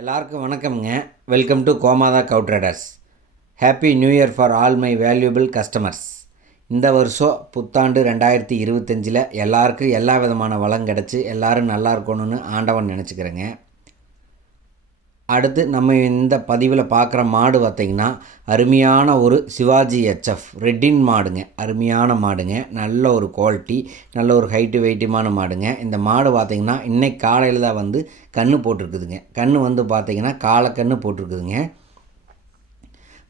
எல்லாருக்கும் வணக்கம்ங்க. Welcome to Gomatha Kaur traders. Happy new year for all my valuable customers. இந்த வருஷம் புத்தாண்டு 2025 எல்லாருக்கும் எல்லா விதமான வளம் கிடச்சி எல்லோரும் நல்லா இருக்கணும்னு ஆண்டவன் நினச்சிக்கிறேங்க. அடுத்து நம்ம இந்த பதிவில் பார்க்குற மாடு பார்த்திங்கன்னா அருமையான ஒரு சிவாஜி ஹெச்எஃப் ரெட்டின் மாடுங்க. அருமையான மாடுங்க, நல்ல ஒரு குவாலிட்டி, நல்ல ஒரு ஹைட்டு வெயிட்டுமான மாடுங்க. இந்த மாடு பார்த்திங்கன்னா இன்றைக்கி காலையில் தான் வந்து கன்று போட்டிருக்குதுங்க. கன்று வந்து பார்த்திங்கன்னா காலக்கன்று போட்டிருக்குதுங்க.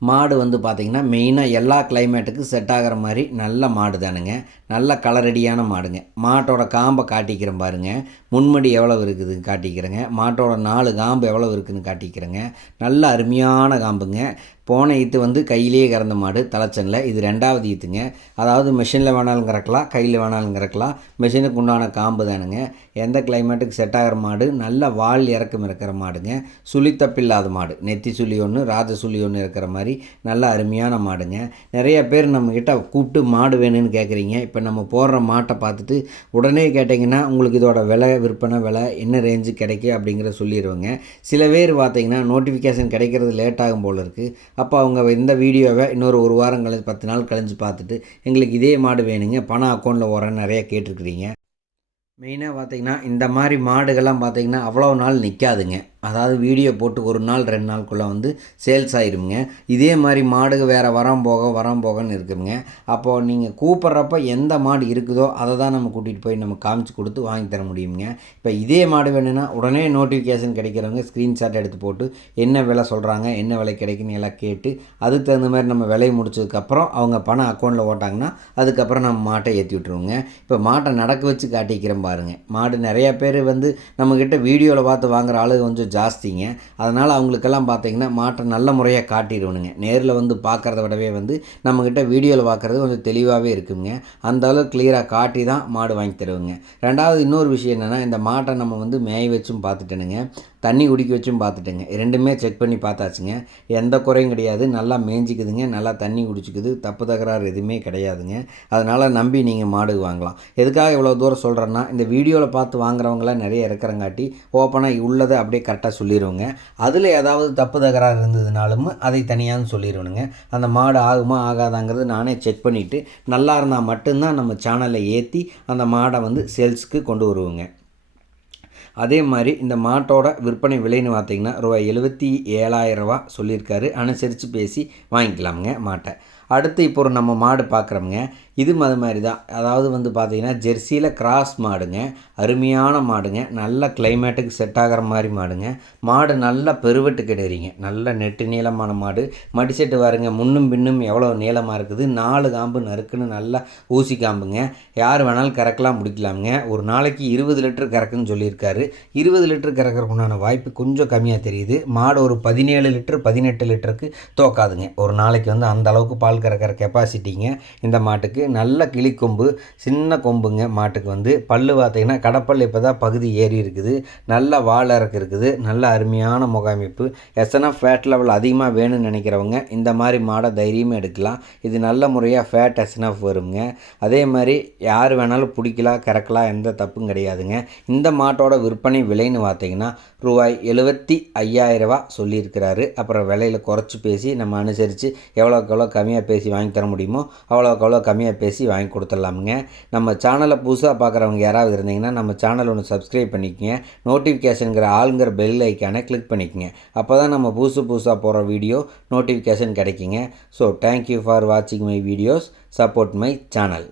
மாடு வந்து பார்த்திங்கன்னா மெயினாக எல்லா கிளைமேட்டுக்கும் செட் ஆகிற மாதிரி நல்ல மாடு தானுங்க. நல்ல கலரடியான மாடுங்க. மாட்டோட காம்பை காட்டிக்கிறேன் பாருங்கள். முன்மடி எவ்வளோ இருக்குதுன்னு காட்டிக்கிறேங்க. மாட்டோட 4 காம்பு எவ்வளோ இருக்குதுன்னு காட்டிக்கிறேங்க. நல்ல அருமையான காம்புங்க. போன ஈத்து வந்து கையிலேயே கறந்த மாடு தலைச்சனில். இது 2வது ஈத்துங்க. அதாவது மிஷினில் வேணாலும் கறக்கலாம், கையில் வேணாலும் கறக்கலாம். மிஷினுக்கு உண்டான காம்பு தானுங்க. எந்த கிளைமேட்டுக்கு செட் ஆகிற மாடு, நல்ல வால் இறக்கம் இருக்கிற மாடுங்க. சுழித்தப்பில்லாத மாடு, நெத்தி சுழி ஒன்று ராஜ சுழி ஒன்று இருக்கிற மாதிரி நல்ல அருமையான மாடுங்க. நிறைய பேர் நம்மக்கிட்ட கூப்பிட்டு மாடு வேணும்னு கேட்குறீங்க. இப்போ நம்ம போடுற மாட்டை பார்த்துட்டு உடனே கேட்டிங்கன்னா உங்களுக்கு இதோட விலை, விற்பனை விலை என்ன ரேஞ்சு கிடைக்கும் அப்படிங்கிறத சொல்லிடுவோங்க. சில பேர் பார்த்திங்கன்னா நோட்டிஃபிகேஷன் கிடைக்கிறது லேட் ஆகும் போல் இருக்குது. அப்போ அவங்க இந்த வீடியோவை இன்னொரு 1 வாரம் கழிச்சு 10 நாள் கழிஞ்சு பார்த்துட்டு எங்களுக்கு இதே மாடு வேணுங்க, பணம் அக்கௌண்ட்டில் வரேன்னு நிறைய கேட்டிருக்கிறீங்க. மெயினாக பார்த்திங்கன்னா இந்த மாதிரி மாடுகள்லாம் பார்த்திங்கன்னா அவ்வளோ நாள் நிற்காதுங்க. அதாவது வீடியோ போட்டு 1 நாள் 2 நாளுக்குள்ளே வந்து சேல்ஸ் ஆயிருங்க. இதே மாதிரி மாடுகள் வேறு வரம் போகன்னு இருக்குங்க. அப்போது நீங்கள் கூப்பிட்றப்ப எந்த மாடு இருக்குதோ அதை தான் நம்ம கூட்டிகிட்டு போய் நம்ம காமிச்சு கொடுத்து வாங்கி தர முடியுங்க. இப்போ இதே மாடு வேணும்னா உடனே நோட்டிஃபிகேஷன் கிடைக்கிறவங்க ஸ்க்ரீன்ஷாட் எடுத்து போட்டு என்ன விலை சொல்கிறாங்க, என்ன விலை கிடைக்குன்னு எல்லாம் கேட்டு அதுக்கு தகுந்த மாதிரி நம்ம விலையை முடிச்சதுக்கப்புறம் அவங்க பணம் அக்கௌண்ட்டில் ஓட்டாங்கன்னா அதுக்கப்புறம் நம்ம மாட்டை ஏற்றி விட்ருவோங்க. இப்போ மாட்டை நடக்க வச்சு காட்டிக்கிறேன் பாருங்கள். மாடு நிறையா பேர் வந்து நம்மக்கிட்ட வீடியோவில் பார்த்து வாங்குகிற ஆளு கொஞ்சம் ஜாஸ்திங்க. அதனால் அவங்களுக்கெல்லாம் பார்த்திங்கன்னா மாட்டை நல்ல முறையாக காட்டிடுவணுங்க. நேரில் வந்து பார்க்குறத விடவே வந்து நம்மக்கிட்ட வீடியோவில் பார்க்குறது கொஞ்சம் தெளிவாகவே இருக்குங்க. அந்த அளவுக்கு கிளியராக காட்டி தான் மாடு வாங்கி தருவோங்க. 2வது இன்னொரு விஷயம் என்னென்னா, இந்த மாட்டை நம்ம வந்து மேய வச்சும் பார்த்துட்டேனுங்க, தண்ணி குடிக்க வச்சும் பார்த்துட்டேங்க. 2மே செக் பண்ணி பார்த்தாச்சுங்க. எந்த குறையும் கிடையாது. நல்லா மேய்ஞ்சிக்குதுங்க, நல்லா தண்ணி குடிச்சிக்குது, தப்பு தகராறு எதுவுமே கிடையாதுங்க. அதனால் நம்பி நீங்கள் மாடு வாங்கலாம். எதுக்காக இவ்வளோ தூரம் சொல்கிறேன்னா, இந்த வீடியோவில் பார்த்து வாங்குறவங்களாம் நிறைய இருக்கிறங்காட்டி ஓப்பனாக உள்ளதை அப்படியே கரெக்டாக சொல்லிடுவோங்க. அதில் ஏதாவது தப்பு தகராறு இருந்ததுனாலும் அதை தனியாக சொல்லிடுவேனுங்க. அந்த மாடு ஆகுமா ஆகாதாங்கிறது நானே செக் பண்ணிவிட்டு நல்லா இருந்தால் மட்டும்தான் நம்ம சேனலில் ஏற்றி அந்த மாடை வந்து சேல்ஸுக்கு கொண்டு வருவோங்க. அதே மாதிரி இந்த மாட்டோட விற்பனை விலைன்னு பார்த்திங்கன்னா ரூபாய் 77,000 சொல்லியிருக்காரு. அனுசரித்து பேசி வாங்கிக்கலாமுங்க மாட்டை. அடுத்து இப்போ ஒரு நம்ம மாடு பார்க்குறோமுங்க. இது மாதிரி தான். அதாவது வந்து பார்த்திங்கன்னா ஜெர்சியில் கிராஸ் மாடுங்க. அருமையான மாடுங்க. நல்ல கிளைமேட்டுக்கு செட் ஆகிற மாதிரி மாடுங்க. மாடு நல்ல பெருவெட்டு கிடைறீங்க. நல்ல நெட்டு நீளமான மாடு. மடிசெட்டு வாருங்க, முன்னும் பின்னும் எவ்வளோ நீளமாக இருக்குது. 4 காம்பு நறுக்குன்னு நல்லா ஊசி காம்புங்க. யார் வேணாலும் கறக்கலாம், முடிக்கலாமுங்க. ஒரு நாளைக்கு 20 லிட்டர் கறக்குன்னு சொல்லியிருக்காரு. 20 லிட்டர் கறக்கிறதுக்குண்டான வாய்ப்பு கொஞ்சம் கம்மியாக தெரியுது. மாடு ஒரு 17 லிட்டர் 18 லிட்டருக்கு தோக்காதுங்க. ஒரு நாளைக்கு வந்து அந்த அளவுக்கு பால் கறக்கிற கெப்பாசிட்டிங்க இந்த மாட்டுக்கு. நல்ல கிளிக்கொம்பு, சின்ன கொம்புங்க மாட்டுக்கு வந்து. பல்லு பார்த்திங்கன்னா கடப்பல் இப்போ தான் பகுதி ஏறி இருக்குது. நல்ல வால் இறக்கு இருக்குது. நல்ல அருமையான முகாமைப்பு. எஸ்என்எஃப் ஃபேட் லெவல் அதிகமாக வேணும்னு நினைக்கிறவங்க இந்த மாதிரி மாடை தைரியமாக எடுக்கலாம். இது நல்ல முறையாக ஃபேட் எஸ்என்எஃப் வருங்க. அதே மாதிரி யார் வேணாலும் பிடிக்கலாம், கறக்கலாம், எந்த தப்பும் கிடையாதுங்க. இந்த மாட்டோட விற்பனை விலைன்னு பார்த்திங்கன்னா ரூபாய் 75,000 சொல்லியிருக்கிறாரு. அப்புறம் விலையில் குறைச்சி பேசி நம்ம அனுசரித்து எவ்வளோக்கு எவ்வளோ கம்மியாக பேசி வாங்கி தர முடியுமோ அவ்வளோக்கு எவ்வளோ கம்மியாக பேசி வாங்கி கொடுத்துடலாமுங்க. நம்ம சேனலை புதுசாக பார்க்குறவங்க யாராவது இருந்தீங்கன்னா நம்ம சேனல் ஒன்று சப்ஸ்கிரைப் பண்ணிக்கங்க. நோட்டிஃபிகேஷனுங்கிற ஆளுங்கிற பெல் ஐக்கானை கிளிக் பண்ணிக்கங்க. அப்போ தான் நம்ம புதுசாக போகிற வீடியோ நோட்டிஃபிகேஷன் கிடைக்குங்க. ஸோ தேங்க்யூ ஃபார் வாட்சிங் my videos. Support my channel.